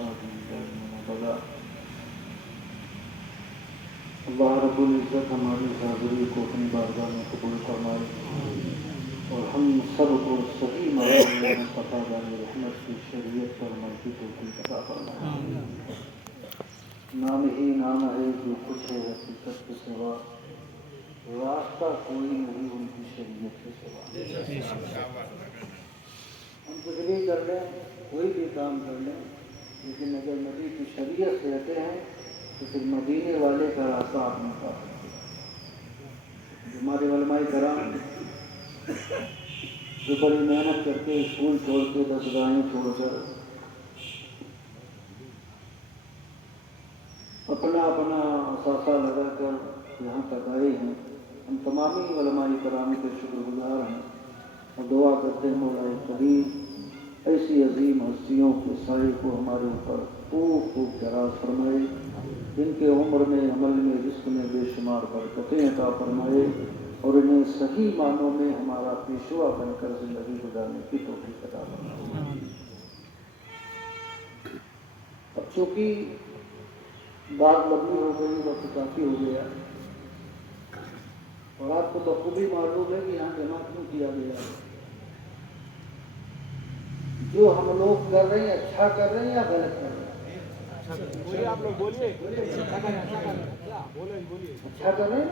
اللہ رب العزت ہماری حاضری کو اپنی بارگاہ میں قبول فرمائے اور ہم سب کو صحیح مقام مصطفیٰ جان رحمت کی شریعت پر عمل کی توفیق عطا فرمائے۔ نام ہی نام ہے جو کچھ ہے حقیقت کے سوا، راستہ کوئی نہیں ان کی شریعت کے سوا۔ ہم کچھ بھی کر لیں، کوئی بھی کام کر لیں، لیکن اگر نبی کی شریعت سے ہٹے ہیں تو پھر مدینے والے کا راستہ آپ نہیں پا سکتے۔ ہمارے علماء کرام جو بڑی محنت کرتے اسکول چھوڑ کے درسگاہیں چھوڑ کر اپنا اثاثہ لگا کر یہاں تک آئے ہیں، ہم تمامی علماء کرام کے شکر گزار ہیں اور دعا کرتے ہیں مولا کریم ایسی عظیم ہستیوں کے سائے کو ہمارے اوپر خوب دراز فرمائے، جن کے عمر میں، عمل میں، رزق میں بے شمار برکتیں عطا فرمائے اور انہیں صحیح معنوں میں ہمارا پیشوا بن کر زندگی گزارنے کی توفیق عطا فرمائے۔ اب چونکہ بات لمبی ہو گئی، وقت کافی ہو گیا اور آپ کو بخوبی معلوم ہے کہ یہاں جمع کیوں کیا گیا ہے۔ جو ہم لوگ کر رہے ہیں اچھا کر رہے ہیں یا غلط کر رہے ہیں؟ آپ لوگ بولیے، اچھا کر رہے ہیں۔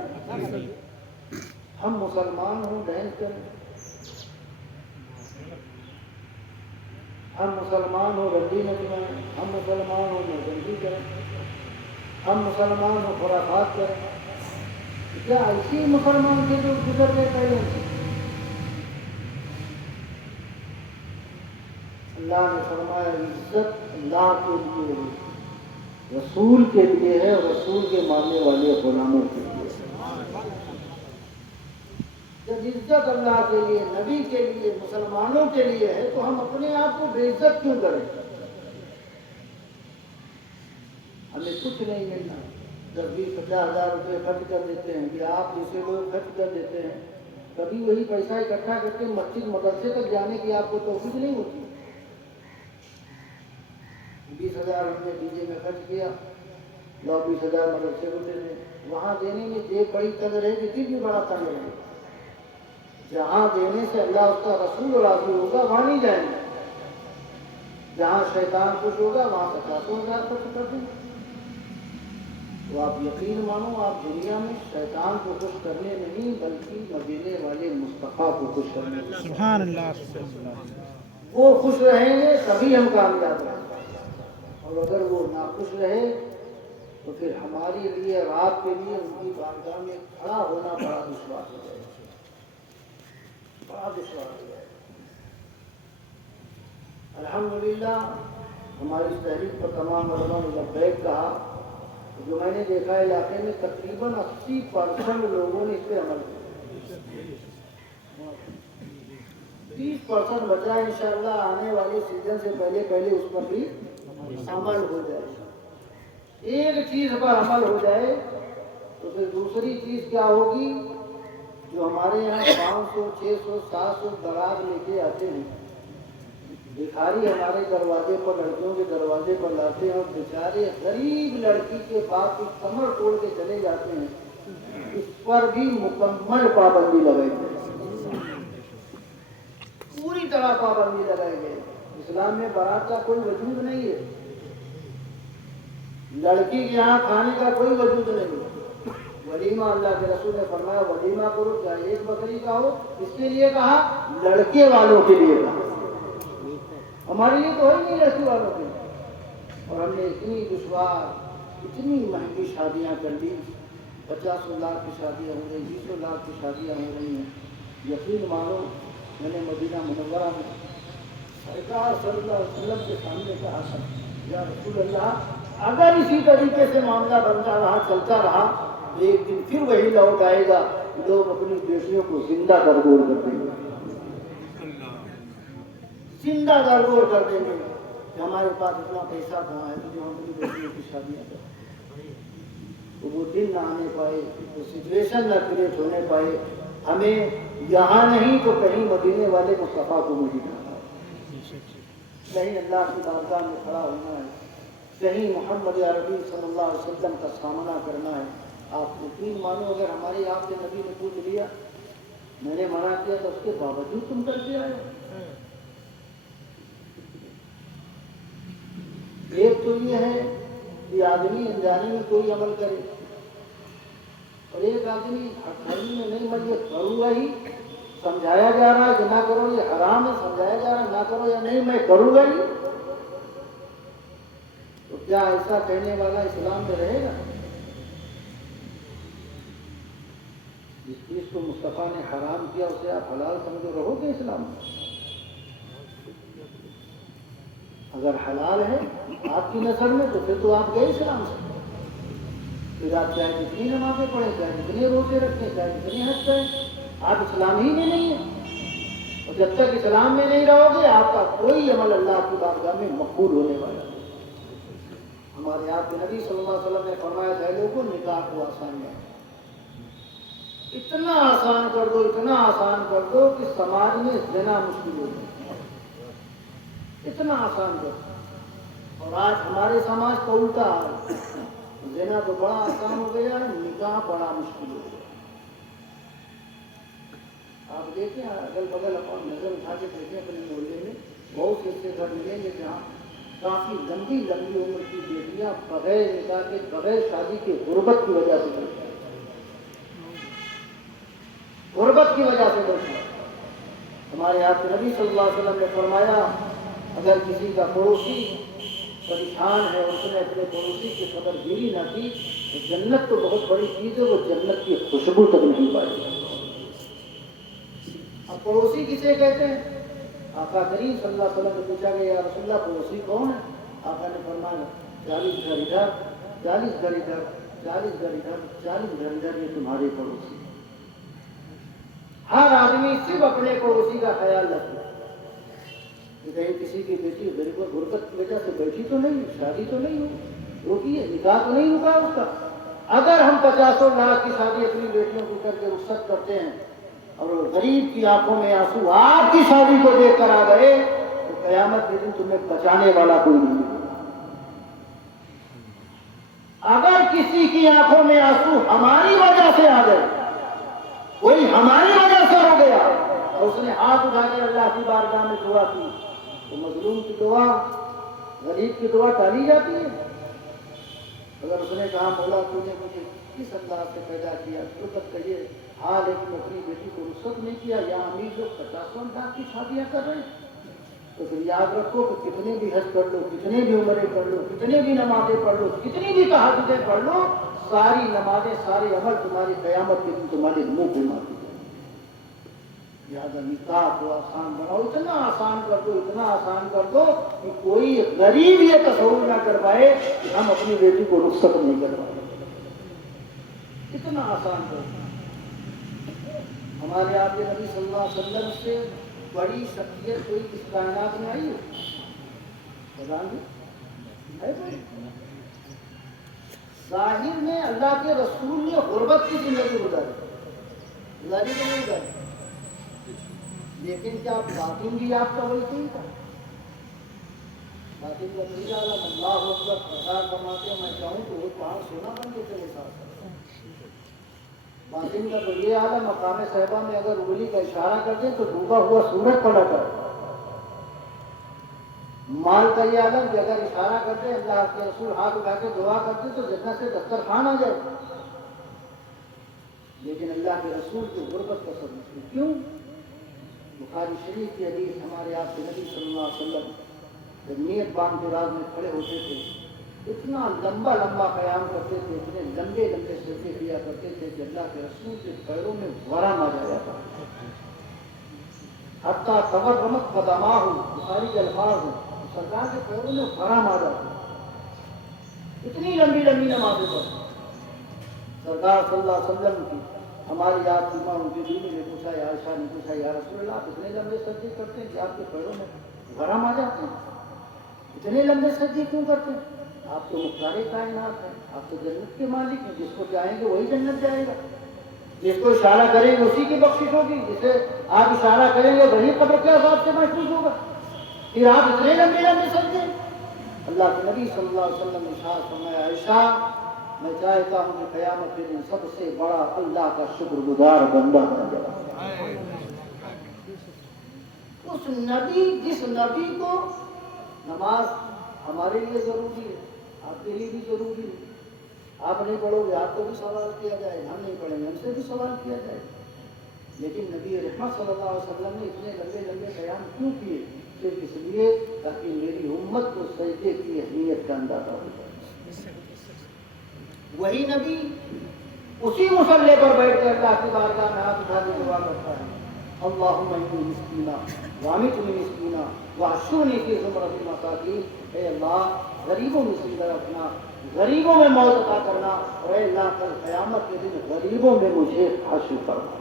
ہم مسلمان ہوں ڈانس کریں، ہم مسلمان ہوں رنڈی نچوائیں، ہم مسلمان ہوں نوجنگی کریں، ہم مسلمان ہوں خرافات کریں، کیا ایسی مسلمان تھے جو گزر گئے پہلے سے؟ اللہ نے فرمایا عزت اللہ کے لیے ہے، رسول کے لیے ہے اور رسول کے ماننے والے غلاموں کے لیے ہے۔ جب عزت اللہ کے لیے، نبی کے لیے، مسلمانوں کے لیے ہے تو ہم اپنے آپ کو بے عزت کیوں کریں؟ ہمیں کچھ نہیں ملنا، 10-20-50 ہزار روپے خرچ کر دیتے ہیں کہ آپ جیسے لوگ خرچ کر دیتے ہیں، کبھی وہی پیسہ اکٹھا کر کے مسجد مدرسے تک جانے کی آپ کو توفیق نہیں ہوتی۔ 20,000 ہم نے ڈی جے میں خرچ کیا، 20,000 مدرسے کو دے دیں، وہاں دینے میں ایک بڑی قدر ہے، کسی بھی بڑا قدر ہے، جہاں دینے سے اللہ اس کا رسول راضی ہوگا وہاں نہیں جائیں گے، جہاں شیطان خوش ہوگا وہاں 50,000 خرچ کر دیں۔ تو آپ یقین مانو، آپ دنیا میں شیطان کو خوش کرنے نہیں بلکہ مدینے والے مصطفیٰ کو خوش کرنے۔ سبحان اللہ۔ وہ خوش رہیں گے تبھی ہم کامیاب رہیں گے، اور اگر وہ ناخوش رہے تو پھر ہمارے لیے رات کے لیے ان کی بارگاہ میں کھڑا ہونا بڑا دشوار ہو جائے گا، بڑا دشوار ہو جائے گا۔ الحمدللہ ہماری اس تحریک پر تمام علماء نے لبیک کہا، جو میں نے دیکھا علاقے میں تقریباً 80% لوگوں نے اس پہ عمل کیا، 30% بچا ہے، انشاءاللہ آنے والے سیزن سے پہلے اس پر بھی عمل ہو جائے۔ ایک چیز پر عمل ہو جائے تو پھر دوسری چیز کیا ہوگی؟ جو ہمارے یہاں 500 600 700 بارات لے کے آتے ہیں، بھکاری ہمارے دروازے پر، لڑکیوں کے دروازے پر لاتے ہیں اور بیچارے غریب لڑکی کے باپ کی کمر توڑ کے چلے جاتے ہیں، اس پر بھی مکمل پابندی لگائی گئی، پوری طرح پابندی لگائی گئی۔ اسلام میں بارات کا کوئی وجود نہیں ہے، لڑکی کے یہاں کھانے کا کوئی وجود نہیں ہے۔ ولیمہ اللہ کے رسول نے فرمایا ولیمہ کرو، چاہے ایک بکری کا ہو، اس کے لیے کہا، لڑکے والوں کے لیے کہا، ہمارے لیے تو ہے نہیں لڑکی والوں کے لیے۔ اور ہم نے اتنی دشوار، اتنی مہنگی شادیاں کر لی، 50 لاکھ کی شادیاں ہو رہی، 20 لاکھ کی شادیاں ہو رہی ہیں۔ یقین مانو میں نے مدینہ منورہ میں سرکار صلی اللہ علیہ وسلم کے سامنے کہا تھا، یا رسول اللہ اگر اسی طریقے سے معاملہ بنتا رہا، چلتا رہا، ایک دن پھر وہی لوٹ آئے گا، لوگ اپنی بیٹیوں کو زندہ درگور کر دیں گے، زندہ درگور کر دیں گے کہ ہمارے پاس اتنا پیسہ کہاں ہے جو ہم اپنی بیٹیوں کی شادیاں کریں۔ تو وہ دن نہ آنے پائے، وہ سچویشن نہ کریٹ ہونے پائے، ہمیں یہاں نہیں تو کہیں مدینے والے مصطفیٰ کو مدینہ، کہیں اللہ کی بارگاہ میں کھڑا ہونا ہے، کہیں محمد عربی صلی اللہ علیہ وسلم کا سامنا کرنا ہے، آپ یقین مانو اگر ہمارے آپ کے نبی نے پوچھ لیا میں نے منع کیا تو اس کے باوجود تم کر کے آئے ہو۔ ایک تو یہ ہے کہ آدمی انجانے میں کوئی عمل کرے، اور ایک آدمی حرمی میں نہیں، میں یہ کروں گا ہی، سمجھایا جا رہا ہے کہ نہ کرو یہ حرام ہے، سمجھایا جا رہا ہے نہ کرو یا نہیں میں کروں گا ہی، تو کیا ایسا کہنے والا اسلام میں رہے گا؟ جس چیز کو مصطفیٰ نے حرام کیا اسے آپ حلال سمجھو، رہو گے اسلام میں؟ اگر حلال ہے آپ کی نظر میں تو پھر تو آپ گئے اسلام سے، پھر آپ چاہے جتنی نمازیں پڑھیں، چاہے جتنے روزے رکھیں، چاہے جتنے حج کریں، آپ اسلام ہی میں نہیں ہیں، اور جب تک اسلام میں نہیں رہو گے آپ کا کوئی عمل اللہ کی بارگاہ میں مقبول ہونے والا نہیں۔ ہمارے آپ کے نبی صلی اللہ علیہ وسلم نے فرمایا ہے لوگوں نکاح کو آسان ہے، اتنا آسان کر دو، اتنا آسان کر دو کہ سماج میں زنا مشکل ہو جائے، اتنا آسان کر دو۔ اور آج ہمارے سماج کا الٹا ہے، زنا تو بڑا آسان ہو گیا ہے، نکاح بڑا مشکل ہو گیا۔ آپ دیکھیں اگل بغل اپنا نظر اٹھا کے دیکھیں اپنے محلے میں بہت سے ایسے گھر ملیں گے جہاں کافی لمبی لمبی عمر کی بیٹیاں بغیر نکاح کے، بغیر شادی کے غربت کی وجہ سے بڑھتی ہیں، غربت کی وجہ سے بڑھتی ہیں۔ ہمارے آپ کے نبی صلی اللہ علیہ وسلم نے فرمایا اگر کسی کا پڑوسی پریشان ہے اور اس نے اپنے پڑوسی کی قدر گیری نہ کی تو جنت تو بہت بڑی چیز ہے، وہ جنت کی خوشبو تک نہیں پائے گا۔ اب پڑوسی کسے کہتے ہیں؟ آقا کریم صلی اللہ علیہ وسلم نے پوچھا کہ یا رسول اللہ پڑوسی کون ہے؟ آقا نے فرمایا 40 گھر ادھر، 40 گھر ادھر، 40 گھر ادھر، 40 گھر ادھر، یہ تمہارے پڑوسی۔ ہر آدمی صرف اپنے پڑوسی کا خیال رکھے کہ کہیں کسی کی بیٹی غربت کی وجہ سے بیٹھی تو نہیں، شادی تو نہیں ہو روکی ہے، نکاح تو نہیں رکا اس کا۔ اگر ہم 50 لاکھ کی شادی اپنی بیٹیوں کو کر کے رخصت کرتے ہیں اور غریب کی آنکھوں میں آنسو آپ کی شادی کو دیکھ کر آ گئے تو قیامت کے دن تمہیں بچانے والا کوئی نہیں ہے۔ اگر کسی کی آنکھوں میں آنسو ہماری وجہ سے آ گئے، کوئی ہماری وجہ سے ہو گیا اور اس نے ہاتھ اٹھا کر اللہ کی بارگاہ میں دعا کی تو مظلوم کی دعا، غریب کی دعا ٹالی جاتی ہے۔ اگر اس نے کہا مولا تو نے مجھے کس انداز سے پیدا کیا، غربت کا یہ حال ہے کہ اپنی بیٹی کو رخصت نہیں کیا، یا امیر لوگ 50 لاکھ کی شادیاں کر رہے ہیں، تو پھر یاد رکھو کہ کتنے بھی حج کر لو، کتنے بھی عمرے کر لو، کتنے بھی نمازیں پڑھ لو، کتنی بھی تہجدیں پڑھ لو، ساری نمازیں، سارے عمل تمہاری قیامت کے دن تمہارے منہ پہ مار دی جائیں گے۔ لہٰذا نکاح کو آسان بناؤ، اتنا آسان کر دو، اتنا آسان کر دو کہ کوئی غریب یہ تصور نہ کر پائے کہ ہم اپنی بیٹی کو رخصت نہیں کروائیں، اتنا آسان کر دو۔ ہمارے آپ کے نبی صلی اللہ علیہ وسلم سے بڑی شخصیت کوئی اس کائنات میں آئی ہے؟ ہے کوئی؟ ظاہر میں اللہ کے رسول نے غربت کی زندگی گزاری تو نہیں گزاری، لیکن کیا باطن بھی آپ کا وہی نہیں تھا؟ باطن کا نہیں ڈالا اللہ اکبر پردار کماتے میں چاہوں تو وہ پہاڑ سونا بن کے چلے ساتھ۔ باطن کا تو یہ عالم مقام صحابہ میں اگر انگلی کا اشارہ کر دیں تو ڈوبا ہوا سورج پلٹ آئے۔ مال کا یہ عالم کہ اگر اشارہ کرتے اللہ کے رسول ہاتھ اٹھا کے دعا کرتے تو جنت سے دسترخوان آ جائے، لیکن اللہ کے رسول کی غربت کا سبب کیوں؟ بخاری شریف کی حدیث، ہمارے آپ کے نبی صلی اللہ علیہ وسلم جب نیت باندھ کے رات میں کھڑے ہوتے تھے اتنا لمبا لمبا قیام کرتے تھے، اتنے لمبے لمبے سجدے کیا کرتے تھے کہ اللہ کے رسول کے پیروں میں ورم آ جایا تھا، حتیٰ تورمت قدماہ، بخاری کے الفاظ ہیں سرکار کے پیروں میں ورم آ جاتا، اتنی لمبی لمبی نمازیں پڑھتے سرکار صلی اللہ علیہ وسلم کی۔ ہماری آپ کی ماں ان کی بیوی نے پوچھا، یا عائشہ نے پوچھا، یا رسول اللہ آپ اتنے لمبے سجدے کرتے ہیں کہ آپ کے پیروں میں ورم آ جاتے ہیں، اتنے لمبے سجدے کیوں کرتے ہیں؟ آپ تو مختار کائنات ہیں، آپ تو جنت کے مالک ہیں، جس کو چاہیں گے وہی جنت جائے گا، جس کو اشارہ کریں گے اسی کی بخشش ہوگی، جسے آپ اشارہ کریں گے وہی قبر کے عذاب سے محفوظ ہوگا، پھر آپ اتنے لمبے لمبے سجدے اللہ کے نبی صلی اللہ علیہ وسلم نے ارشاد فرمایا عائشہ میں چاہتا ہوں کہ قیامت کے دن سب سے بڑا اللہ کا شکر گزار بندہ بن جائے. اس نبی جس نبی کو نماز ہمارے لیے ضروری ہے آپ کے لیے بھی ضروری ہے. آپ نہیں پڑھو گے آپ کو بھی سوال کیا جائے ہم نہیں پڑھیں گے ہم سے بھی سوال کیا جائے. لیکن نبی رحمت صلی اللہ علیہ وسلم نے اتنے لمبے لمبے بیان کیوں کیے؟ صرف اس لیے تاکہ میری امت کو سجدے کی اہمیت کا اندازہ ہو جائے. وہی نبی اسی مصلی پر بیٹھ کر اللہ کی بارگاہ میں ہاتھ اٹھا کے دعا کرتا ہے اللہم انی مسکینہ وامتنی مسکینہ واحشرنی فی زمرۃ المساکین. اے اللہ غریبوں میں زندہ رکھنا غریبوں میں موت عطا کرنا اور اے اللہ کل قیامت کے دن غریبوں میں مجھے حشر کرنا.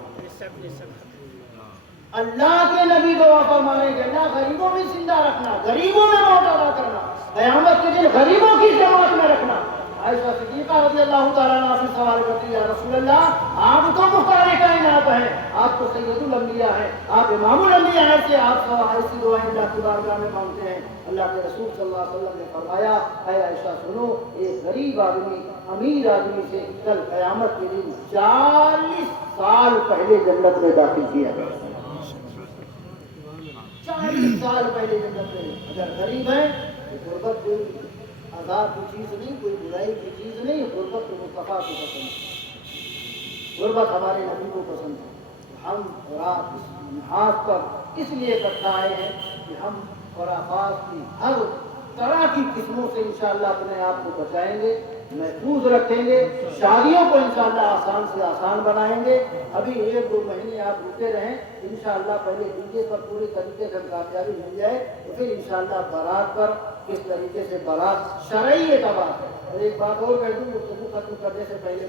اللہ کے نبی دعا فرمانے کے اللہ غریبوں میں زندہ رکھنا غریبوں میں موت عطا کرنا قیامت کے دن غریبوں کی جماعت میں رکھنا. عائشہ صدیقہ رضی اللہ تعالیٰ عنہ سے سوال کرتی ہے یا رسول اللہ آپ تو مختار کائنات ہیں آپ تو سید الانبیاء ہیں آپ امام الانبیاء ہیں کہ آپ ایسی دعائیں اللہ کی بارگاہ میں مانگتے ہیں. اللہ کے رسول صلی اللہ علیہ وسلم نے فرمایا اے عائشہ سنو ایک غریب آدمی امیر آدمی سے کل قیامت کے دن 40 سال پہلے جنت میں داخل کیا گیا. 40 سال پہلے جنت میں. اگر غریب ہے تو غربت کوئی عذاب کی چیز نہیں کوئی برائی کی چیز نہیں. غربت کو مصطفیٰ کو پسند ہے غربت ہمارے نبی کو پسند ہے. ہم رات اس ہاتھ پر اس لیے اکٹھا آئے ہیں کہ ہم خرافات کی ہر طرح کی قسموں سے انشاءاللہ اپنے آپ کو بچائیں گے محفوظ رکھیں گے. شادیوں کو انشاءاللہ آسان سے آسان بنائیں گے. ابھی 1-2 مہینے آپ رکے رہیں انشاءاللہ پہلے ڈیجے پر پوری طریقے سے کامیابی مل جائے تو پھر انشاءاللہ بارات پر کس طریقے سے بارات شرعی اعتبار ہے. اور ایک بات اور کہہ دوں گفتگو ختم کرنے سے پہلے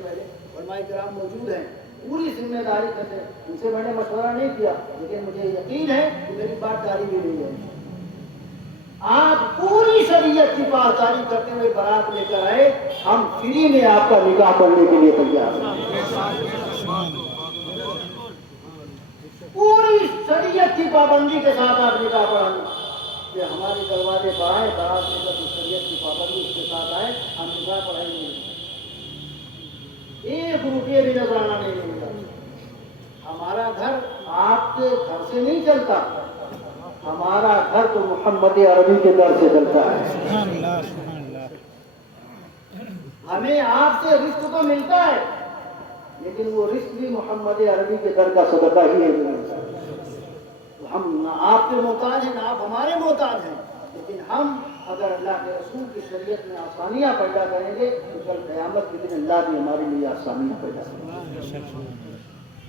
علماء کرام موجود ہیں پوری ذمہ داری کرتے ہیں. ان سے میں نے مشورہ نہیں کیا لیکن مجھے یقین ہے کہ میری بات جاری بھی نہیں ہے. آپ پوری شریعت کی پاسداری کرتے ہوئے بارات لے کر آئے ہم فری میں آپ کا نکاح پڑھنے کے لیے تیار ہیں. پوری شریعت کی پابندی کے ساتھ آپ نکاح پڑھائیں کہ ہمارے دروازے پر آئے بارات لے کر شریعت کی پابندی اس کے ساتھ آئے ہم نکاح پڑھائیں گے. ایک روپیے بھی نظرانہ نہیں لیں گے. ہمارا گھر آپ کے گھر سے نہیں چلتا ہمارا گھر تو محمد عربی کے در سے چلتا ہے. ہمیں آپ سے رزق تو ملتا ہے لیکن وہ رزق بھی محمد عربی کے در کا صدقہ ہی ہے. ہم نہ آپ کے محتاج ہیں نہ آپ ہمارے محتاج ہیں لیکن ہم اگر اللہ کے رسول کی شریعت میں آسانیاں پیدا کریں گے تو کل قیامت کے دن اللہ بھی ہمارے لیے آسانیاں پیدا کریں گے.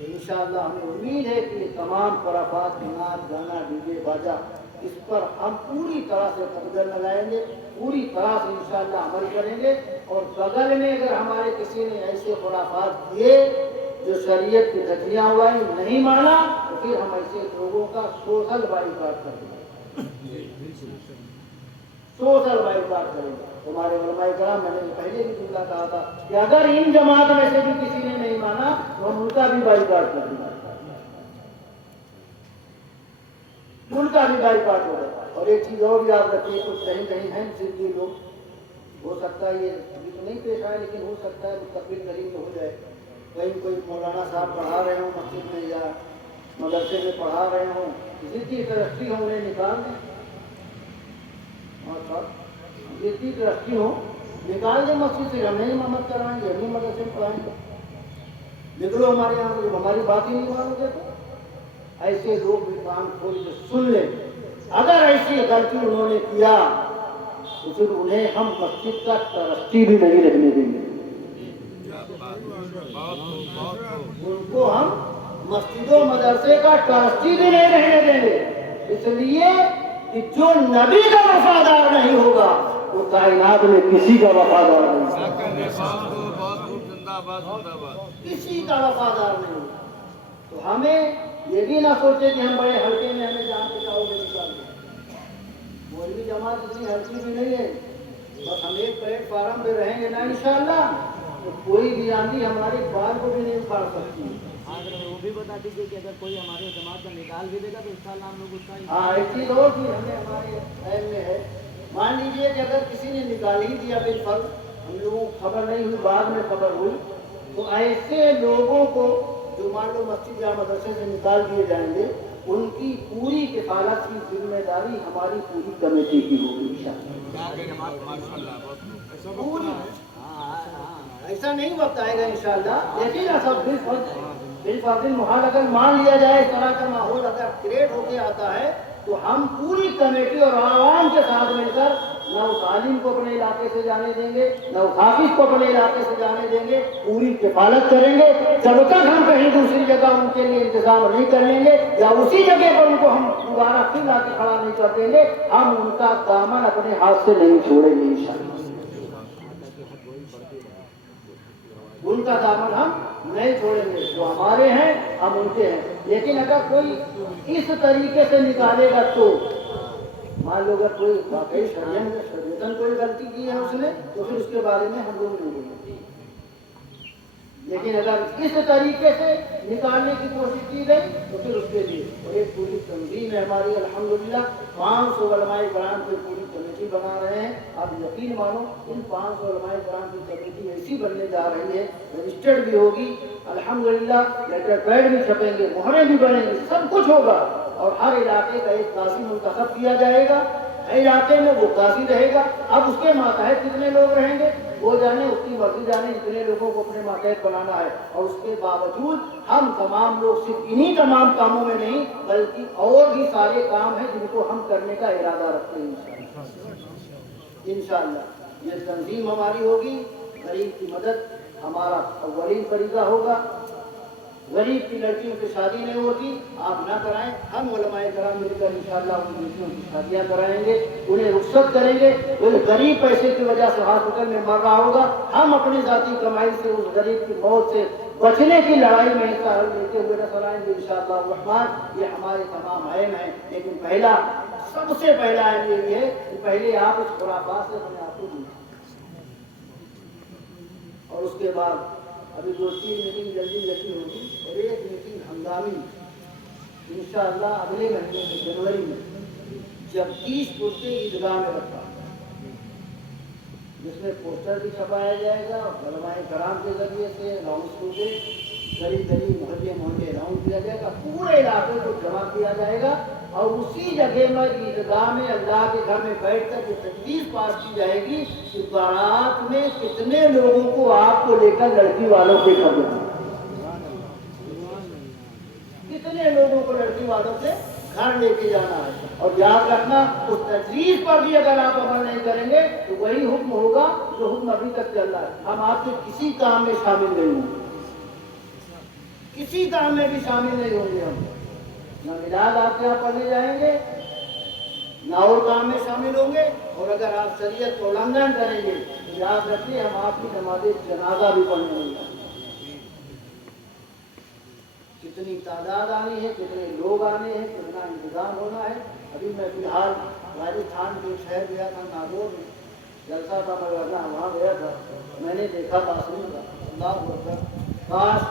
انشاءاللہ ہمیں امید ہے کہ یہ تمام خرافات نعت گانا ڈی جے باجا اس پر ہم پوری طرح سے قدر لگائیں گے پوری طرح سے انشاءاللہ عمل کریں گے. اور بغل میں اگر ہمارے کسی نے ایسے خرافات کیے جو شریعت کی دھجیاں ہوا نہیں مانا تو پھر ہم ایسے لوگوں کا سوشل بائیکاٹ کریں گے. سوشل بائیکاٹ کریں گے. ہمارے علماء کرام میں نے پہلے بھی جملہ کہا تھا کہ اگر ان جماعت میں سے بھی کسی نے نہیں مانا تو ہم ان کا بھی بائیکاٹ کر دیں گے. ان کا بھی بائیکاٹ ہو گیا. اور ایک چیز اور یاد رکھیے کچھ کہیں کہیں ہیں صدیقی لوگ ہو سکتا ہے یہ ابھی تو نہیں پیش آئے لیکن ہو سکتا ہے مستقبل قریب تو ہو جائے. کہیں کوئی مولانا صاحب پڑھا رہے ہوں مسجد میں یا مدرسے میں پڑھا رہے ہوں ضدی ترقی ہوں انہیں نکال دیں. ضدی ترقی ہو نکال دیں مسجد سے. ہم نہیں امامت کرائیں گے ہم نہیں مدرسے میں پڑھائیں گے. نکلو ہمارے یہاں سے ہماری بات ہی نہیں مانو گے. ایسے لوگ بھی کان کھول کے سن لیں. اگر ایسی غلطی انہوں نے کیا تو پھر انہیں ہم مسجد کا ٹرسٹی بھی نہیں رہنے دیں گے. ان کو ہم مسجد و مدرسے کا ٹرسٹی بھی نہیں رہنے دیں گے. اس لیے کہ جو نبی کا وفادار نہیں ہوگا وہ کائنات میں کسی کا وفادار نہیں ہوگا. کسی کا وفادار نہیں ہوگا. تو ہمیں یہ بھی نہ سوچے کہ ہم بڑے ہلکے میں ہمیں جان کے کہو گے نکال دیں. مولوی جماعت اتنی ہلکی بھی نہیں ہے. بس ہم ایک پلیٹ فارم پہ رہیں گے نا انشاءاللہ تو کوئی بھی آندھی ہماری بال کو بھی نہیں اکھاڑ سکتی. وہ بھی بتا دیجیے کہ اگر کوئی ہمارے جماعت کا نکال بھی دے گا تو انشاءاللہ ہم لوگ اس کا ہاں ایک چیز اور بھی ہمیں ہمارے علم میں ہے मान लीजिए कि अगर किसी ने निकाल ही दिया बिलफर्ज, हम लोगों को खबर नहीं हुई, बाद में खबर हुई, तो ऐसे लोगों को जो मान लो मस्जिद या मदरसे से निकाल दिए जाएंगे, उनकी पूरी किफालत की जिम्मेदारी हमारी पूरी कमेटी की होगी इंशाअल्लाह। पूरी ऐसा नहीं बताएगा इंशाअल्लाह, लेकिन सब बिलफर्ज मुहाल अगर मान लिया जाए, इस तरह का माहौल अगर क्रिएट होके आता है, तो हम पूरी कमेटी और आवाम के साथ मिलकर न उस आलिम को अपने इलाके से जाने देंगे, न उस हाफिज को अपने इलाके से जाने देंगे, पूरी किफालत करेंगे। जब तक हम कहीं दूसरी जगह उनके लिए इंतजाम नहीं कर लेंगे या उसी जगह पर उनको हम दोबारा फिर लाके खड़ा नहीं कर देंगे, हम उनका दामन अपने हाथ से नहीं छोड़ेंगे इंशाअल्लाह। उनका दामन हम नहीं छोड़ेंगे, जो हमारे हैं हम उनके हैं। लेकिन अगर कोई इस तरीके से निकालेगा, तो मान लो अगर कोई वाकई शरीयतन कोई गलती की है उसने, तो फिर उसके बारे में हम लोग नहीं बोलेंगे। लेकिन अगर इस तरीके से निकालने की कोशिश की गई, तो फिर उसके लिए एक पूरी तंजीम है हमारी अल्हम्दुलिल्लाह। 500 उलमाए किराम की पूरी कमेटी बना रहे हैं। आप यकीन मानो, इन 500 उलमाए किराम की कमेटी ऐसी बनने जा रही है, रजिस्टर्ड भी होगी अल्हम्दुलिल्लाह, लेटर पैड भी छपेंगे, मोहरे भी बनेंगे, सब कुछ होगा। और हर इलाके का एक कासी मुंतखब किया जाएगा, हर इलाके में वो कासी रहेगा। अब उसके मातहत कितने लोग रहेंगे वो जाने, उसकी मर्जी जाने, इतने लोगों को अपने मातहत बनाना है। और उसके बावजूद हम तमाम लोग सिर्फ इन्हीं तमाम कामों में नहीं, बल्कि और भी सारे काम हैं जिनको हम करने का इरादा रखते हैं इंशाअल्लाह। ये तंजीम हमारी होगी, गरीब की मदद हमारा अव्वलीन फरीज़ा होगा। गरीब की लड़कियों की शादी नहीं होती, आप ना कराएं, हम उलमाए कराम मिलकर इंशाअल्लाह उन लड़कियों की शादियां कराएंगे, उन्हें रुखसत करेंगे। वो गरीब पैसे की वजह से हॉस्पिटल में मर रहा होगा, हम अपनी जाती कमाई से उस गरीब की मौत से बचने की लड़ाई में हिस्सा लेते हुए नजर आएंगे इंशाअल्लाह रहमान। ये हमारे तमाम अहम हैं। लेकिन पहला, सबसे पहला अहम ये है कि पहले आप इस खुराफात से अपने आप को दूर, और उसके बाद अभी 2-3 मीटिंग जल्दी होगी, और एक मीटिंग हंगामी इंशाअल्लाह अगले महीने में जनवरी में जगदीशपुर के ईदगाह में रखा, जिसमें पोस्टर भी छपाया जाएगा और उलमाए कराम के जरिए से अनाउंसमेंट के गली मोहल्ले अनाउंस किया जाएगा, पूरे इलाके को जमा किया जाएगा। और उसी जगह में ईदगाह में अल्लाह के घर में बैठकर ये तजवीज़ पास की जाएगी कि बारात में कितने लोगों को आपको लेकर लड़की वालों के घर जाना, कितने लोगों को लड़की वालों से घर लेके जाना है। और याद रखना, उस तजवीज़ पर भी अगर आप अमल नहीं करेंगे तो वही हुक्म होगा जो हुक्म अभी तक चल रहा है। हम आपके किसी काम में शामिल नहीं होंगे, किसी काम में भी शामिल नहीं होंगे। हम न मिलाद आपके यहाँ पढ़ने जाएंगे, न और काम में शामिल होंगे। और अगर आप शरीयत का उल्लंघन करेंगे तो याद रखिए, हम आपकी नमाज जनाजा भी पढ़ने नहीं जाएंगे। कितनी तादाद आनी है, कितने लोग आने हैं, कितना इंतजाम होना है। अभी मैं फिलहाल राजस्थान के शहर गया था, नागौर में जलसा था, मैं वहाँ गया था, मैंने देखा तासरूम का, अल्लाह अकबर। काश,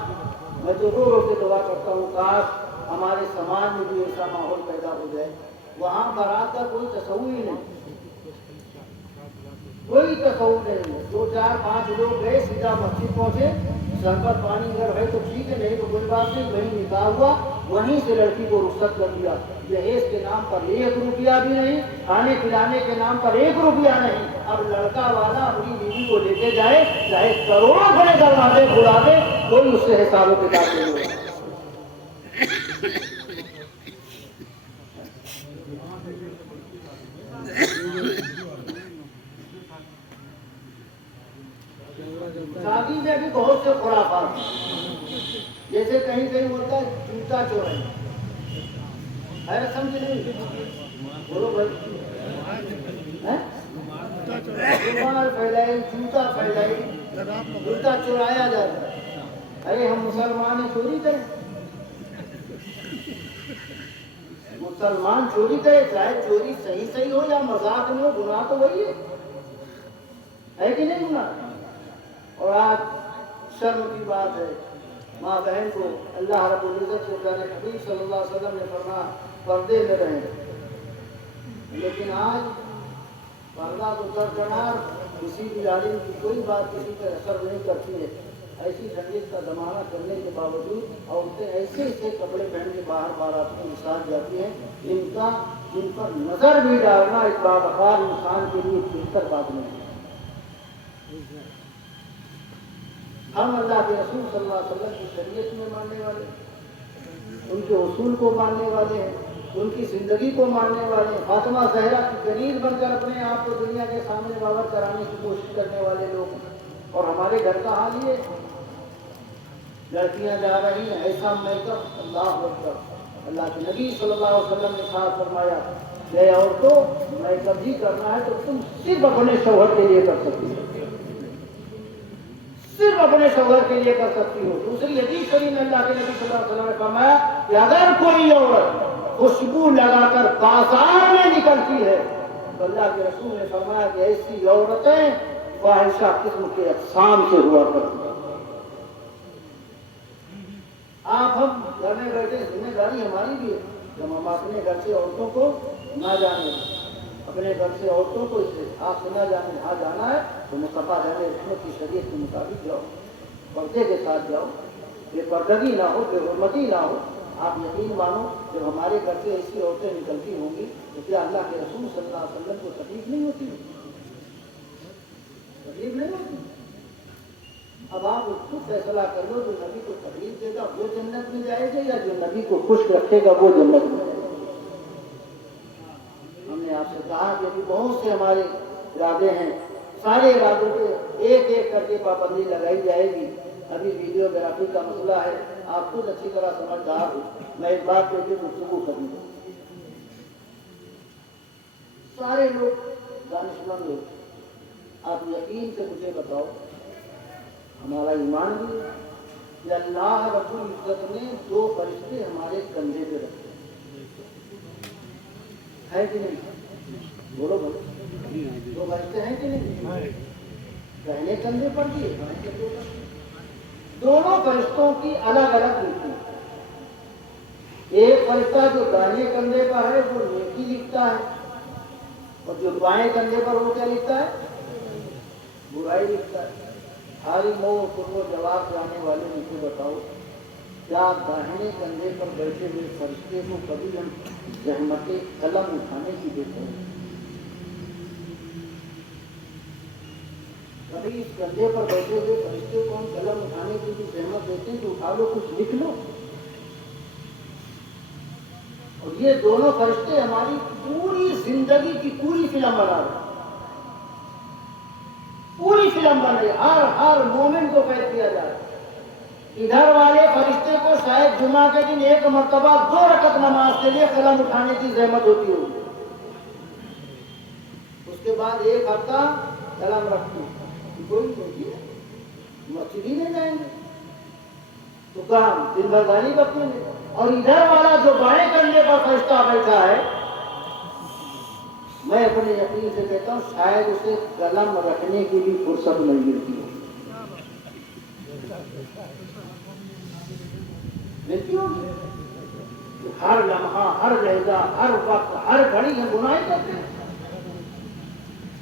मैं तो रो के दुआ करता हूँ, काश हमारे समाज में भी ऐसा माहौल पैदा हो जाए। वहाँ बारात का कोई तसव्वुर ही नहीं, कोई तसव्वुर नहीं है। 2-4-5 लोग गए, सीधा मस्जिद पहुँचे, सर पर पानी अगर है तो ठीक है, नहीं तो कोई बात नहीं। वहीं निकाह हुआ, वहीं से लड़की को रुखसत कर दिया। दहेज के नाम पर 1 रुपया भी नहीं, खाने पिलाने के नाम पर 1 रुपया नहीं। अब लड़का वाला अपनी बीवी को लेके जाए, चाहे करोड़ों बड़े दरवाजे खुला दे, कोई उससे हिसाब किताब नहीं होगा। शादी में भी बहुत से खुराफात, जैसे कहीं कहीं होता है जूता चोराई, है रस्म की नहीं? बोलो भाई, रुमाल फैलाई, जूता फैलाई, जूता चुराया जाता है। अरे हम मुसलमान हैं, चोरी करें? मुसलमान चोरी करे, चाहे चोरी सही हो या मजाक में हो, गुनाह तो वही है कि नहीं गुनाह? और आज शर्म की बात है, माँ बहन को अल्लाह रब्बुल इज्जत से प्यारे हबीब सल्लल्लाहु अलैहि वसल्लम ने फरमाया पर्दे में रहें। लेकिन आज पर्दा को दरकिनार, किसी भी आलिम की कोई बात किसी पर असर नहीं करती है। ऐसी ठंडी का जमाना करने के बावजूद औरतें ऐसे ऐसे कपड़े पहन के बाहर बारात के साथ जाती हैं जिन पर नजर भी डालना एक बावकार इंसान के लिए बेहतर बात नहीं है। हम अल्लाह के रसूल सल्लल्लाहु अलैहि वसल्लम की शरीयत में मानने वाले, उनके उसूल को मानने वाले हैं, उनकी जिंदगी को मानने वाले हैं। फातिमा ज़हरा की गरीब बनकर अपने आप को दुनिया के सामने बावर कराने की कोशिश करने वाले लोग, और हमारे घर का हाल ये, लड़कियां जा रही हैं ऐसा मेकअप, अल्लाह अकबर। अल्लाह के नबी सल्लल्लाहु अलैहि वसल्लम ने साथ फरमाया कि औरतों मेकअप ही करना है तो तुम सिर्फ अपने शौहर के लिए कर सकती हो, सिर्फ अपने शौहर के लिए कर सकती हो। दूसरी हदीस शरीफ में अल्लाह के नबी सल्लल्लाहु अलैहि वसल्लम ने फरमाया कि अगर कोई औरत खुशबू लगाकर बाजार में निकलती है तो अल्लाह के रसूल ने फरमाया कि ऐसी औरतें फाहिशा किस्म के अक़साम से हुआ करती हैं। आप हम घर में बैठे, जिम्मेदारी हमारी भी है जब हम अपने घर से औरतों को ना जाने, अपने घर से औरतों को इसे आपसे ना जाने, जहाँ जाना है तो मुस्तफा रहमत की शरीयत के मुताबिक जाओ, पर्दे के साथ जाओ, बेपर्दगी ना हो, बेहुरमती ना हो। आप यकीन मानो जब हमारे घर से ऐसी औरतें निकलती होंगी तो क्या अल्लाह के रसूल सल्लल्लाहु अलैहि वसल्लम को तकलीफ नहीं होती? तकलीफ नहीं होती? अब आप उसको फैसला कर लो, जो नबी को तकलीफ देगा वो जन्नत में जाएगा या जो नबी को खुश रखेगा वो जन्नत में जाएगा। हमने आपसे कहा कि अभी बहुत से हमारे इरादे हैं, सारे इरादों पे एक एक करके पाबंदी लगाई जाएगी। अभी वीडियोग्राफी का मसला है, आप खुद अच्छी तरह समझदार हो, मैं एक बात पे गुफ्तगू करूंगा। सारे लोग दानिशमंद लोग, आप यकीन से मुझे बताओ, हमारा ईमान भी है कि अल्लाह रब्बुल इज्जत ने दो फरिश्ते हमारे कंधे पे रखे है कि नहीं? बोलो बोलो, दो फरिश्ते हैं कि नहीं? पहले कंधे पर दिए, दोनों फरिश्तों की अलग अलग नीति। एक फरिश्ता जो दाहिने कंधे पर है वो नेकी लिखता है, और जो बाएं कंधे पर वो क्या लिखता है? बुराई लिखता है। हारी मोह को जवाब जाने वाले मुझे बताओ, क्या दाहिने कंधे पर बैठे हुए फरिश्ते को कभी हम जहमत कलम उठाने की देते हैं? कभी इस कंधे पर बैठे हुए फरिश्ते को हम कलम उठाने की भी जहमत देते हैं कि उठा लो, कुछ लिख लो? और ये दोनों फरिश्ते हमारी पूरी जिंदगी की पूरी फिल्म बना रहे, पूरी फिल्म बन रही, हर मोमेंट को कैद किया जा रहा है। इधर वाले फरिश्ते को शायद जुमा के दिन एक मर्तबा 2 रकअत नमाज के लिए कलम उठाने की जहमत होती होगी, उसके बाद एक हफ्ता कलम रखती, कोई नहीं, मस्जिद ही नहीं जाएंगे तो काम दिन भर गाली बकेंगे। और इधर वाला जो बाएं कंधे पर फरिश्ता बैठा है, मैं अपने यकीन से कहता हूँ शायद उसे कलम रखने की भी फुर्सत नहीं मिलती है। मिलती होगी तो हर लम्हा, हर लहजा, हर वक्त, हर घड़ी हम गुनाह करते हैं।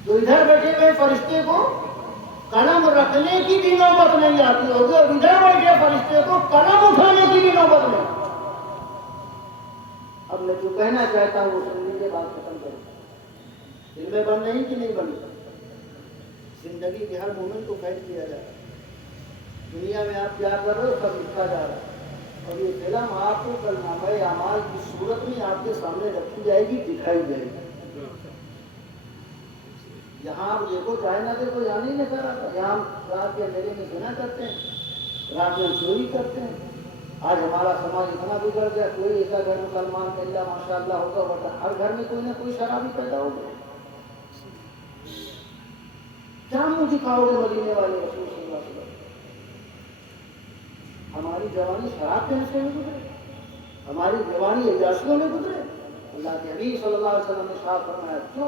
तो इधर बैठे हुए फरिश्ते को कलम रखने की भी नौबत नहीं आती होगी, और इधर बैठे फरिश्ते को कलम उठाने की भी नौबत नहीं। अब मैं जो कहना चाहता हूँ वो सुन लीजिए, बात खत्म करें। दिल में बंद नहीं कि नहीं बंद, जिंदगी के हर मोमेंट को कैद किया जा रहा है। दुनिया में आप क्या कर रहे हो सब लिखा जा रहा है, और ये फिल्म आपको कल नामे अमाल की सूरत में आपके सामने रखी जाएगी, दिखाई जाएगी। यहाँ आप देखो चाहे ना देखो, यहाँ नहीं नजर आता। यहाँ रात के अंधेरे में ज़िना करते हैं, रात में चोरी करते हैं। आज हमारा समाज इतना बिगड़ गया, कोई ऐसा घर मुसलमान मिल माशाअल्लाह होगा, बट हर घर में कोई ना कोई शराबी पैदा हो गया। क्या मुंह दिखाओगे मदीने वाले रसूल सल्लल्लाहु अलैहि वसल्लम? हमारी जवानी शराब के नशे में गुजरे, हमारी जवानी अय्याशियों में गुजरे। अल्लाह के हबीब सल्लल्लाहु अलैहि वसल्लम ने साफ फरमाया, जो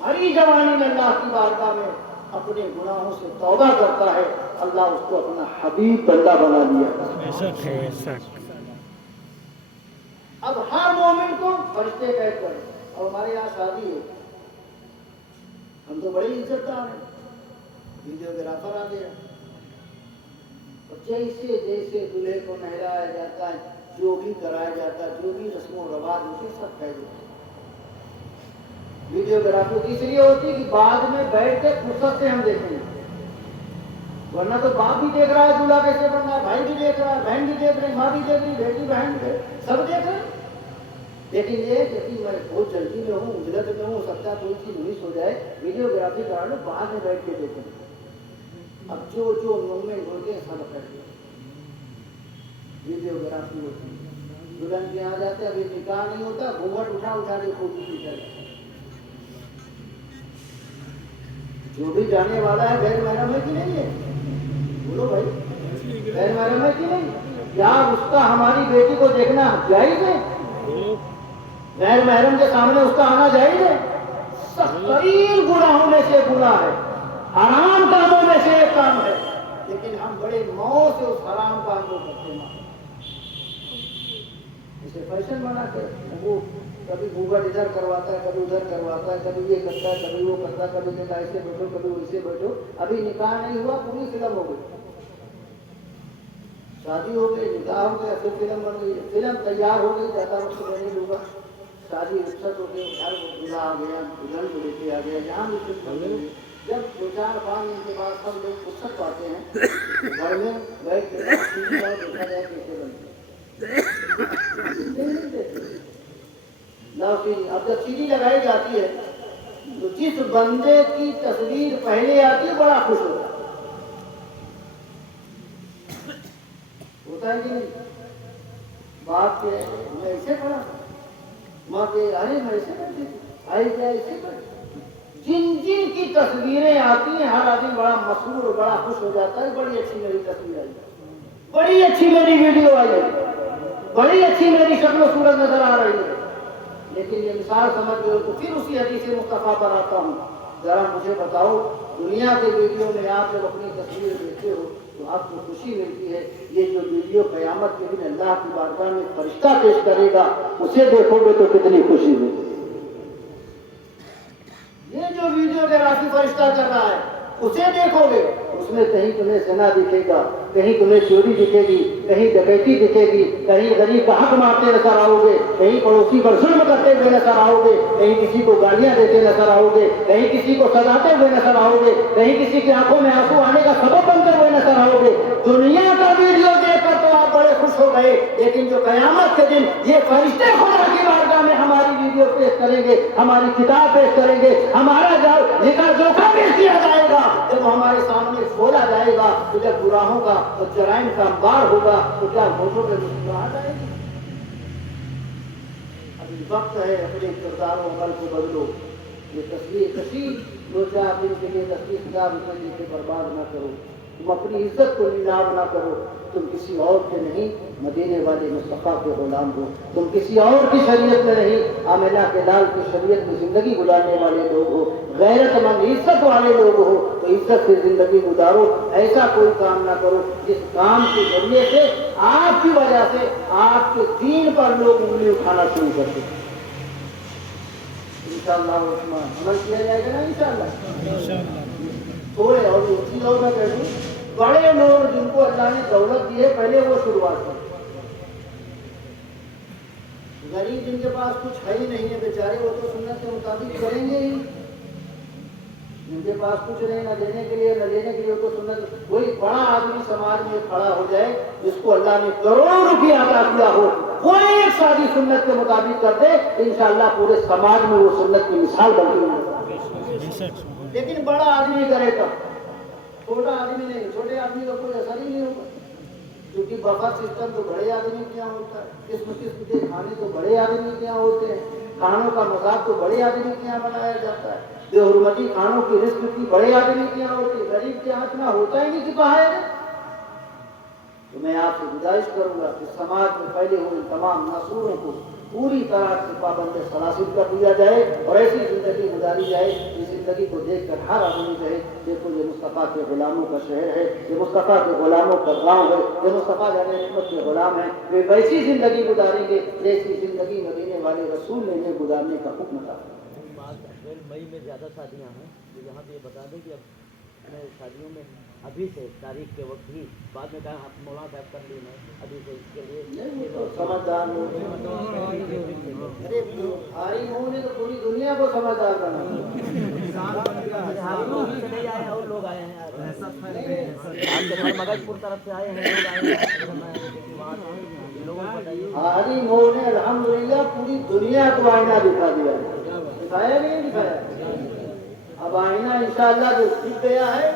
हरी जवानी में अल्लाह की बारगाह में अपने गुनाहों से तौबा करता है, अल्लाह उसको अपना हबीब बंदा बना लिया। अब हर मोमेंट को फरिश्ते कैद करें। और हमारे यहाँ शादी है, हम तो बड़े इज्जतदार हैं, वीडियोग्राफर आ गया। और जैसे जैसे दूल्हे को नहलाया जाता है, जो भी कराया जाता है, जो भी रस्मों रवाज होते सब फैल जाते। वीडियोग्राफी इसलिए होती है कि बाद में बैठ के फुर्सत से हम देखेंगे, वरना तो बाप भी देख रहा है दूल्हा कैसे बन रहा है, भाई भी देख रहा है, बहन भी देख रही, माँ भी देख रही, बेटी बहन सब देख रहे हैं। लेकिन ये कि मैं बहुत जल्दी में हूँ, उजलत में हूँ, सकता कोई चीज मिस हो जाए, वीडियोग्राफी करा लो, बाद में बैठ के देखेंगे। अब जो जो मूवमेंट होते हैं सब कर वीडियोग्राफी होती है। दुल्हन के यहाँ जाते अभी निकाह नहीं होता, घूंघट उठा उठा के फोटो खींचा जाता। जो भी जाने वाला है गैर महरम है कि नहीं है, बोलो भाई, गैर महरम है कि नहीं? क्या उसका हमारी बेटी को देखना जायज है? गैर महरम के सामने उसका आना जायज है? सख्त गुनाहों में से गुनाह है, हराम कामों में से एक काम है, लेकिन हम बड़े मौज से उस हराम काम को करते हैं। इसे फैशन बना के वो कभी घूंघट इधर करवाता है, कभी उधर करवाता है, कभी ये करता है, कभी वो करता है, कभी कहता ऐसे बैठो, कभी वैसे बैठो। अभी निकाह नहीं हुआ, पूरी फिल्म हो गई, शादी हो गई, निकाह हो गया, फिर फिल्म बन गई, फिल्म तैयार हो गई, ज्यादा वक्त नहीं लूंगा, शादी रुखसत हो गई, घर दूल्हा आ गया, दुल्हन को लेके आ गया, यहाँ भी फिल्म बन गई। जब 2-4-5 दिन के बाद सब लोग फुर्सत पाते हैं, घर में बैठ के देखा जाए कैसे बनते। अब जब सीडी लगाई जाती है तो जिस बंदे की तस्वीर पहले आती है बड़ा खुश होता है, होता है कि नहीं? बाप के मैं ऐसे खड़ा, माँ के अरे मैं ऐसे करती, आई क्या ऐसे कर। जिन जिन की तस्वीरें आती हैं हर आदमी बड़ा मशहूर और बड़ा खुश हो जाता है, बड़ी अच्छी मेरी तस्वीर आई, बड़ी अच्छी मेरी वीडियो आई है, बड़ी अच्छी मेरी शक्ल सूरत नजर आ रही है। लेकिन ये मिसाल समझ गए तो फिर उसी हदीस मुस्तफा पर आता हूँ, जरा मुझे बताओ, दुनिया के वीडियो में आप जब अपनी तस्वीर देखते हो तो आपको खुशी मिलती है, ये जो वीडियो कयामत के दिन अल्लाह की बारगाह में फरिश्ता पेश करेगा, उसे देखोगे तो कितनी खुशी मिलेगी। ये जो वीडियोग्राफी फरिश्ता कर रहा है उसे देखोगे, उसमें कहीं तुम्हें ज़िना दिखेगा, कहीं तुम्हें चोरी दिखेगी, कहीं डकैती दिखेगी, कहीं गरीब का हक मारते नजर आओगे, कहीं पड़ोसी पर जुल्म करते हुए नजर आओगे, कहीं किसी को गालियां देते नजर आओगे, कहीं किसी को सजाते हुए नजर आओगे, कहीं किसी की आंखों में आंसू आने का सबब बनते हुए नजर आओगे। दुनिया का वीडियो देखकर तो आप बड़े खुश हो गए, लेकिन जो कयामत के दिन ये फरिश्ते खुदा की बारगाह में हमारी वीडियो पेश करेंगे, हमारी किताब पेश करेंगे, हमारा लिखा जोखा पेश किया जाएगा, जब हमारे सामने खोला जाएगा तो जब गुनाहों का और जराइम का अंबार होगा तो क्या होठों पे मुस्कुराहट आएगी? अभी वक्त है अपने किरदारों अमल को बदलो। ये तस्वीर कशी 2-4 दिन के लिए 10,000 रुपये लेके बर्बाद ना करो, तुम अपनी इज्जत को नीलाम ना करो, तुम किसी और के नहीं मदीने वाले मुस्तफा के गुलाम हो, तुम किसी और की शरीयत में नहीं आमिना के लाल की शरीयत में जिंदगी गुजारने वाले लोग हो, गैरतमंद इज्जत वाले लोग हो, तो इज्जत से जिंदगी गुजारो। ऐसा कोई काम ना करो जिस काम के जरिए से आपकी वजह से आपके दीन पर लोग उंगली उठाना शुरू कर दें। इंशाअल्लाह अमल किया जाएगा ना इंशाअल्लाह। थोड़े और उसी लोग मैं कह दूं, बड़े लोग जिनको अल्लाह ने दौलत दी है पहले वो शुरुआत करें। गरीब जिनके पास कुछ है ही नहीं है बेचारे, वो तो सुन्नत के मुताबिक करेंगे ही, जिनके पास कुछ नहीं, न देने के लिए न लेने के लिए, तो सुन्नत। कोई बड़ा आदमी समाज में खड़ा हो जाए जिसको अल्लाह ने करोड़ों रुपया अदा किया हो, कोई एक शादी सुन्नत के मुताबिक कर दे, इंशाअल्लाह पूरे समाज में वो सुन्नत की मिसाल बनती है। लेकिन बड़ा आदमी करे तब, छोटा आदमी नहीं, छोटे आदमी का कोई असर ही नहीं होगा, क्योंकि बफर सिस्टम तो बड़े आदमी के यहाँ होता है, किस्म किस्म के खाने तो बड़े आदमी के यहाँ होते हैं, खानों का मजाक तो बड़े आदमी के यहाँ बनाया जाता है, बेहुरमती खानों की रिस्क की बड़े आदमी के यहाँ होती है, गरीब के हाथ में होता ही नहीं कि कहा है। तो मैं आपसे गुजारिश करूंगा कि समाज में फैले हुए तमाम नासूरों को पूरी तरह से पाबंद सलासिल कर दिया जाए और ऐसी जिंदगी गुजारी जाए, इस जिंदगी को देखकर हर आदमी कहे देखो ये मुस्तफ़ा के गुलामों का शहर है, ये मुस्तफ़ा के गुलामों का गांव है, ये मुस्तफ़ा जाने रहमत के गुलाम है, वे वैसी जिंदगी गुजारेंगे जैसी जिंदगी मदीने वाले रसूल ने गुजारने का हुक्म था। मई में ज़्यादा शादियाँ हैं, तो यहाँ पे ये बता दें कि अब मैं शादियों में अभी से तारीख के वक्त ही, बाद में कहा आप मौलाना साहब कर ली मैं अभी से इसके लिए नहीं, वो तो समझदार लोग हैं। अरे भारी मोह ने तो पूरी दुनिया को समझदार बना दिया। से नहीं आए हैं और लोग आए हैं आपके मगजपुर तरफ से आए हैं लोग आए हैं वहाँ से लोगों को बताइए। भारी मोह ने अल्हम्दुलिल्लाह पूरी दुनिया को आईना दिखा दिया है। दिखाया नहीं दिखाया? अब आईना इंशाअल्लाह जो दिख गया है,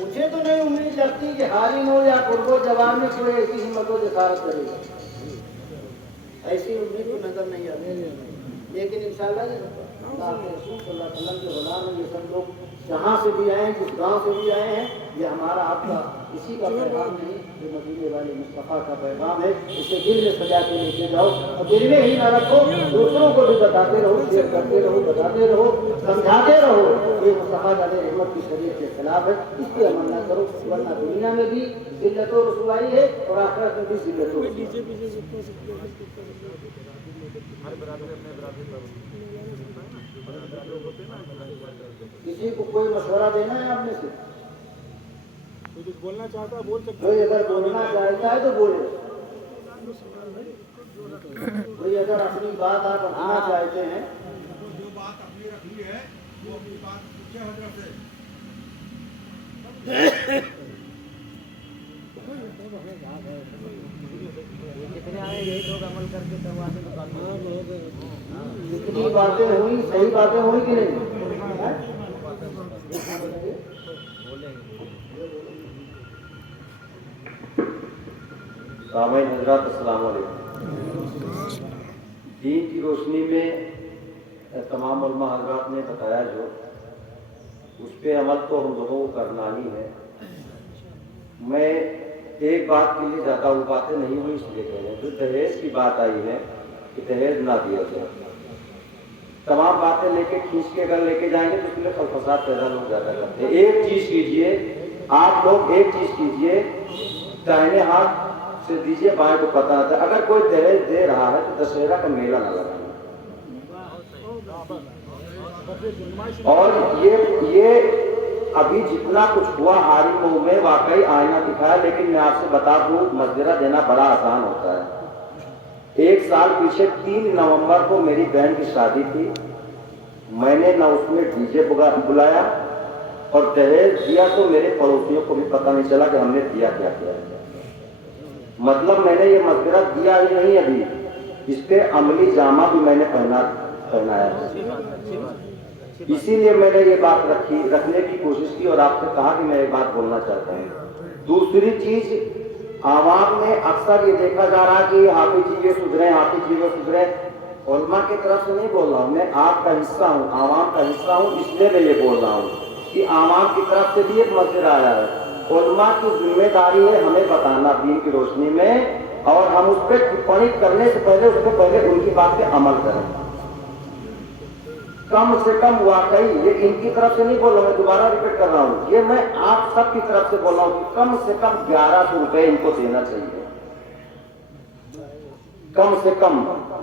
मुझे तो नहीं उम्मीद लगती कि हारी मोह या कुर्बो जवान में कोई ऐसी हिम्मत को दिखारत करेगा। ऐसी उम्मीद तो नजर नहीं आती, लेकिन इंशाअल्लाह ये रसूल सल्लल्लाहु अलैहि वसल्लम के गुलाम हैं। ये सब लोग जहाँ से भी आए हैं, जिस गांव से भी आए हैं, ये हमारा आपका किसी का पैगाम नहीं, ये मदीने वाले मुस्तफ़ा का पैगाम है। इसे दिल में सजा के लेके जाओ और दिल में ही ना रखो, दूसरों को भी बताते रहो, शेयर करते रहो, बताते रहो, समझाते रहो। ये मुस्तफ़ा का रहमत की शरीयत के खिलाफ है, इस पर अमल ना करो, वरना दुनिया में भी जिल्लत और रुसवाई है और आखिरत में भी जिल्लत और रुसवाई। किसी को कोई मशवरा देना है आपने से? कोई कुछ बोलना चाहता है बोल सकता कोई अगर बोलना चाहता है तो बोले, कोई अगर अपनी बात आप रखना चाहते हैं। जो बात अपनी रखनी है वो अपनी बात पूछे हजरत से। कितने आए यही लोग अमल करके करवाते तो जितनी बातें हुई सही बातें हुई कि नहीं? सामईन हज़रात अस्सलाम वालेकुम। दीन की रोशनी में तमाम उलमा हज़रात ने बताया जो उस पे अमल तो हम लोगों को करना ही है। मैं एक बात के लिए ज़्यादा वो बातें नहीं हुई इसलिए कह रहे हैं, जो दहेज की बात आई है कि दहेज ना दिया जाए। तमाम बातें लेके खींच के अगर लेके जाएंगे तो उसमें फसाद पैदा लोग ज़्यादा करते हैं। एक चीज़ कीजिए आप लोग, एक चीज़ कीजिए, दाहिने हाथ से दीजिए, बाएं को पता था। अगर कोई दहेज दे रहा है तो दशहरा का मेला ना लगाना। और ये अभी जितना कुछ हुआ हारी मुंह में वाकई आईना दिखाया, लेकिन मैं आपसे बता दूं मजदरा देना बड़ा आसान होता है। एक साल पीछे 3 नवंबर को मेरी बहन की शादी थी, मैंने ना उसमें डीजे बुलाया और दहेज दिया तो मेरे पड़ोसियों को भी पता नहीं चला कि हमने दिया क्या किया। मतलब मैंने ये मशवरा दिया ही नहीं, अभी इस पे अमली जामा भी मैंने पहनाया। इसीलिए मैंने ये बात रखने की कोशिश की और आपसे कहा कि मैं ये बात बोलना चाहता हूँ। दूसरी चीज, आवाम में अक्सर ये देखा जा रहा है कि हाफिज जी ये सुधरे, हाफिज जी वो सुधरे। उलमा की तरफ से नहीं बोल रहा हूँ, मैं आपका हिस्सा हूँ, आवाम का हिस्सा हूँ, इसलिए मैं ये बोल रहा हूँ कि आवाम की तरफ से भी एक मशवरा आया है। उलमा की जिम्मेदारी है हमें बताना दीन की रोशनी में, और हम उस पर टिप्पणी करने से पहले उनकी बात पे अमल करें। कम से कम वाकई, ये इनकी तरफ से नहीं बोल रहा, मैं दोबारा रिपीट कर रहा हूँ, ये मैं आप सबकी तरफ से बोल रहा हूँ कि कम से कम 1100 रुपए इनको देना चाहिए। कम से कम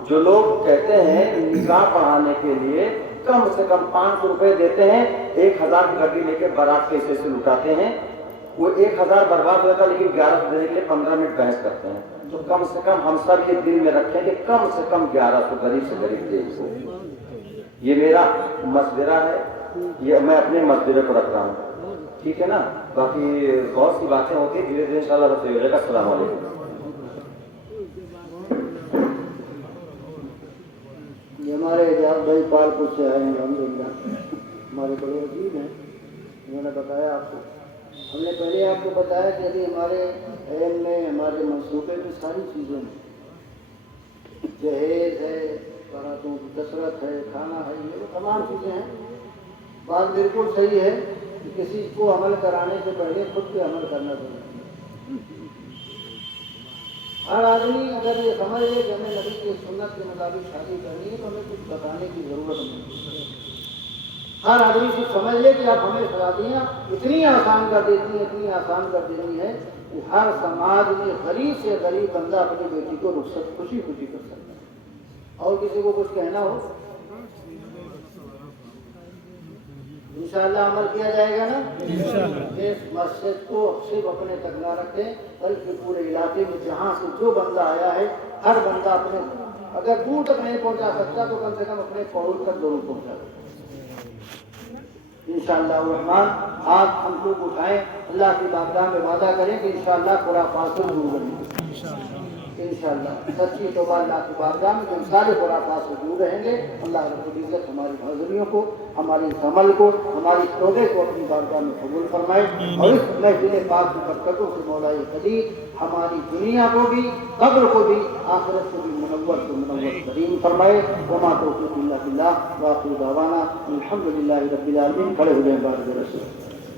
जो लोग कहते हैं निकाह पढ़ाने के लिए कम से कम 500 रुपए देते हैं, 1000 की गड्डी लेके बारात के हिस्से से लुटाते हैं, वो 1000 बर्बाद हो जाता है, लेकिन 1100 देने के लिए 15 मिनट बहस करते हैं। तो कम से कम हम सब ये दिल में रखें कि कम से कम 1100 गरीब से गरीब दे इसको। ये मेरा मशवरा है, ये मैं अपने मशवरे को रख रहा हूँ, ठीक है ना। बाकी बहुत सी बातें होती है, धीरे धीरे इंशाल्लाह हो जाएगा। अस्सलाम वालेकुम। ये हमारे एजाज भाई पालपुर से आए हैं, अल्हम्दुलिल्लाह हमारे बड़े अजीज हैं। उन्होंने बताया आपको, हमने पहले आपको बताया कि अभी हमारे एम में हमारे मंसूबे में सारी चीज़ें हैं, जहेज है, बारातों की कसरत है, खाना है, ये वो तमाम चीज़ें हैं। बात बिल्कुल सही है कि किसी को अमल कराने से पहले खुद पे अमल करना चाहिए। हर आदमी अगर ये समझ ले कि हमें नबी की सुन्नत के मुताबिक शादी करनी है तो हमें कुछ बताने की ज़रूरत नहीं। हर आदमी सिर्फ समझ ले कि आप हमें शादियाँ इतनी आसान कर देती हैं, इतनी आसान कर देनी है कि हर समाज में गरीब से गरीब बंदा अपनी बेटी को रुखसत खुशी खुशी कर सकता है। और किसी को कुछ कहना हो? इंशाअल्लाह अमल किया जाएगा ना इंशाअल्लाह। इस मस्जिद को सिर्फ अपने तक ना रखें, बल्कि पूरे इलाके में जहाँ से जो बंदा आया है, हर बंदा अपने, अगर दूर तक नहीं पहुँचा सकता तो कम से कम अपने पड़ोस तक जरूर पहुँचा इंशाअल्लाह रहमान। आप हम लोग उठाएं, अल्लाह की बारगाह में वादा करें कि इंशाअल्लाह खुराफात से दूर रहेंगे इंशाअल्लाह। सच्ची तौबा अल्लाह की बारगाह में हम सारे खुराफात से दूर रहेंगे। अल्लाह रब्बुल इज्जत हमारी हाज़िरियों को, हमारी इस अमल को, हमारी तौबे को अपनी बारगाह में कबूल फरमाए और इस महफिल पाक की बरकतों से मौला करीम हमारी दुनिया को भी, कब्र को भी, आखिरत को भी मुनव्वर करीम फरमाए। वमा तौफीक़ इल्ला बिल्लाह व आखिरु दावाना अल्हम्दुलिल्लाहि रब्बिल आलमीन। खड़े हो जाएं बारगाह रसूल।